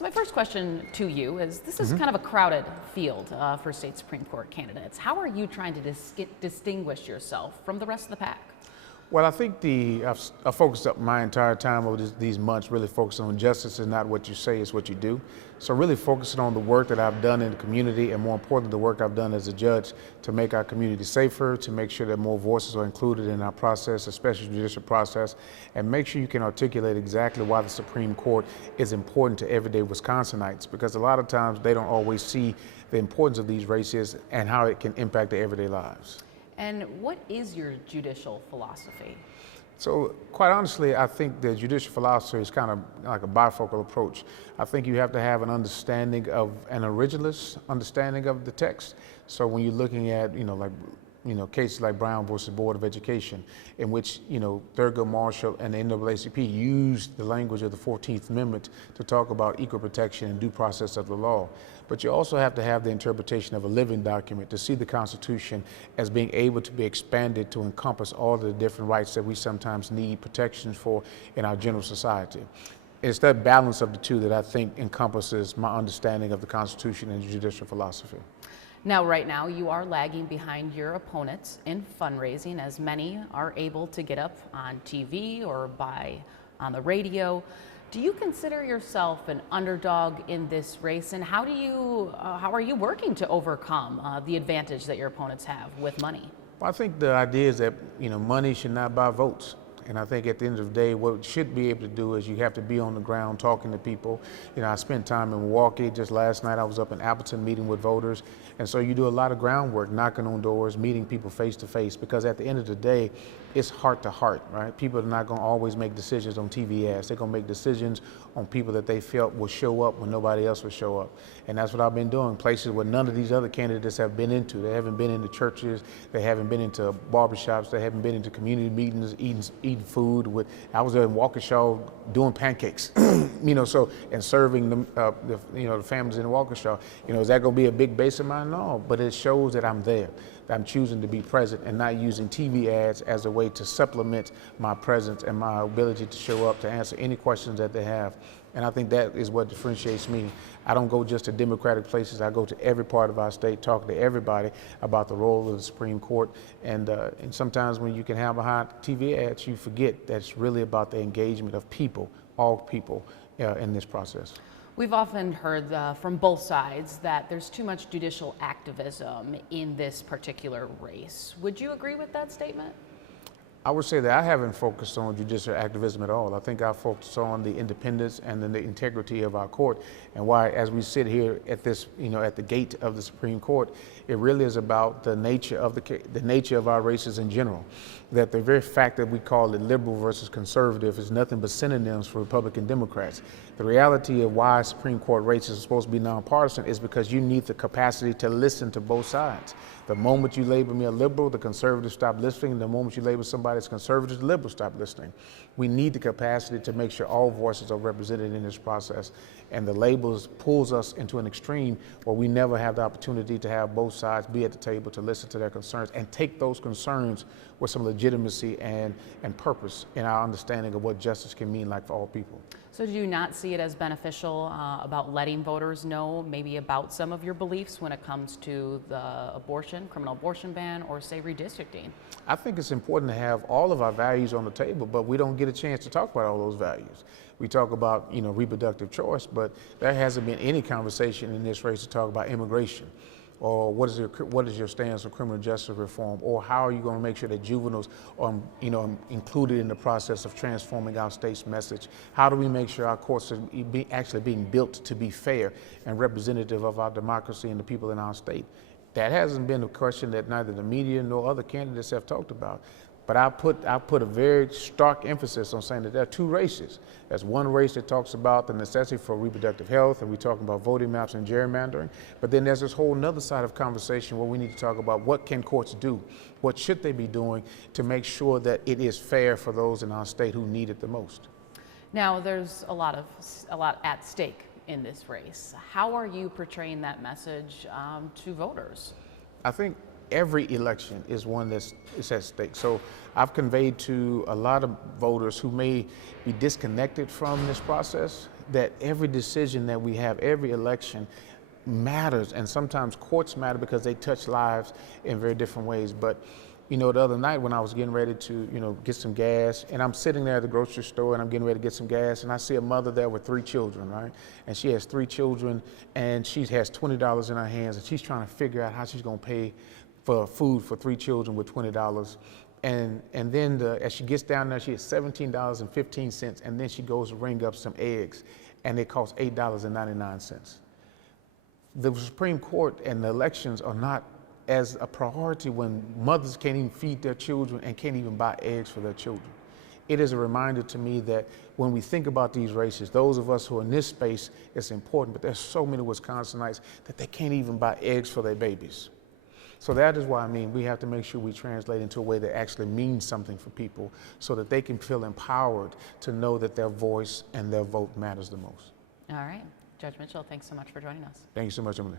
So my first question to you is, this is kind of a crowded field for state Supreme Court candidates. How are you trying to distinguish yourself from the rest of the pack? Well, I think I've focused up my entire time over these months, really focusing on justice is not what you say, it's what you do. So really focusing on the work that I've done in the community, and more importantly, the work I've done as a judge to make our community safer, to make sure that more voices are included in our process, especially the judicial process, and make sure you can articulate exactly why the Supreme Court is important to everyday Wisconsinites, because a lot of times they don't always see the importance of these races and how it can impact their everyday lives. And what is your judicial philosophy? So quite honestly, I think the judicial philosophy is kind of like a bifocal approach. I think you have to have an understanding of an originalist understanding of the text. So when you're looking at, cases like Brown versus Board of Education, in which, Thurgood Marshall and the NAACP used the language of the 14th Amendment to talk about equal protection and due process of the law. But you also have to have the interpretation of a living document to see the Constitution as being able to be expanded to encompass all of the different rights that we sometimes need protections for in our general society. It's that balance of the two that I think encompasses my understanding of the Constitution and judicial philosophy. Now, right now, you are lagging behind your opponents in fundraising, as many are able to get up on TV or on the radio. Do you consider yourself an underdog in this race, and how are you working to overcome the advantage that your opponents have with money? Well, I think the idea is that money should not buy votes. And I think at the end of the day, what you should be able to do is you have to be on the ground talking to people. I spent time in Milwaukee. Just last night I was up in Appleton meeting with voters. And so you do a lot of groundwork, knocking on doors, meeting people face to face, because at the end of the day, it's heart to heart, right? People are not going to always make decisions on TV ads. They're going to make decisions on people that they felt will show up when nobody else will show up. And that's what I've been doing, places where none of these other candidates have been into. They haven't been into churches, they haven't been into barbershops, they haven't been into community meetings, eating food. I was there in Waukesha doing pancakes, and serving them, the families in Waukesha. Is that going to be a big base of mine? No, but it shows that I'm there. I'm choosing to be present and not using TV ads as a way to supplement my presence and my ability to show up to answer any questions that they have. And I think that is what differentiates me. I don't go just to Democratic places. I go to every part of our state, talking to everybody about the role of the Supreme Court. And sometimes when you can have behind TV ads, you forget that it's really about the engagement of people, all people, in this process. We've often heard from both sides that there's too much judicial activism in this particular race. Would you agree with that statement? I would say that I haven't focused on judicial activism at all. I think I focused on the independence and then the integrity of our court, and why, as we sit here at this, at the gate of the Supreme Court, it really is about the nature of our races in general. That the very fact that we call it liberal versus conservative is nothing but synonyms for Republican Democrats. The reality of why Supreme Court races are supposed to be nonpartisan is because you need the capacity to listen to both sides. The moment you label me a liberal, the conservatives stop listening. The moment you label somebody as conservative, the liberals stop listening. We need the capacity to make sure all voices are represented in this process. And the labels pulls us into an extreme where we never have the opportunity to have both sides be at the table to listen to their concerns and take those concerns with some legitimacy and purpose in our understanding of what justice can mean like for all people. So do you not see it as beneficial about letting voters know maybe about some of your beliefs when it comes to the criminal abortion ban, or say redistricting? I think it's important to have all of our values on the table, but we don't get a chance to talk about all those values. We talk about, reproductive choice, but there hasn't been any conversation in this race to talk about immigration, or what is your stance on criminal justice reform, or how are you going to make sure that juveniles are included in the process of transforming our state's message? How do we make sure our courts are actually being built to be fair and representative of our democracy and the people in our state? That hasn't been a question that neither the media nor other candidates have talked about. But I put a very stark emphasis on saying that there are two races. There's one race that talks about the necessity for reproductive health, and we're talking about voting maps and gerrymandering. But then there's this whole nother side of conversation where we need to talk about what can courts do? What should they be doing to make sure that it is fair for those in our state who need it the most? Now, there's a lot at stake in this race. How are you portraying that message to voters? I think every election is one that's at stake. So I've conveyed to a lot of voters who may be disconnected from this process that every decision that we have, every election matters, and sometimes courts matter because they touch lives in very different ways. But you know, the other night when I was getting ready to, you know, get some gas, and I'm sitting there at the grocery store and I'm getting ready to get some gas, and I see a mother there with 3 children, right? And she has 3 children, and she has $20 in her hands, and she's trying to figure out how she's going to pay for food for 3 children with $20. And then as she gets down there, she has $17.15, and then she goes to ring up some eggs, and it costs $8.99. The Supreme Court and the elections are not as a priority when mothers can't even feed their children and can't even buy eggs for their children. It is a reminder to me that when we think about these races, those of us who are in this space, it's important, but there's so many Wisconsinites that they can't even buy eggs for their babies. So that is why, I mean, we have to make sure we translate into a way that actually means something for people so that they can feel empowered to know that their voice and their vote matters the most. All right. Judge Mitchell, thanks so much for joining us. Thank you so much, Emily.